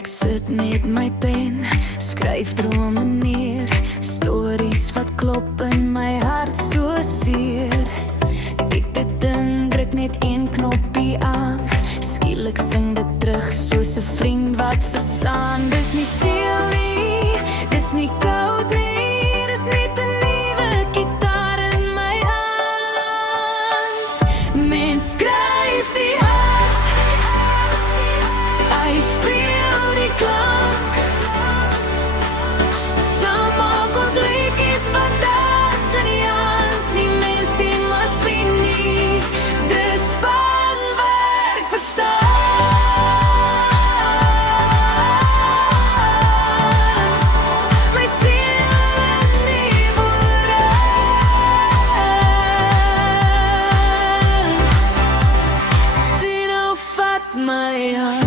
Ek sit met my pen, skryf drome neer, stories wat klop in my hart so seer. Dit druk net een knoppie aan, skielik sing dit terug soos 'n vriend wat verstaan. Dis nie stil nie, dis nie koud nie, dis net 'n nuwe gitaar in my hand. Mens skryf die hart, hy speel die klank. Saam maak ons liedjies wat dans in die hand. Nie mens die masjien nie, dis spanwerk verstaan. My siel in die woorde, sien hoe vat my hand.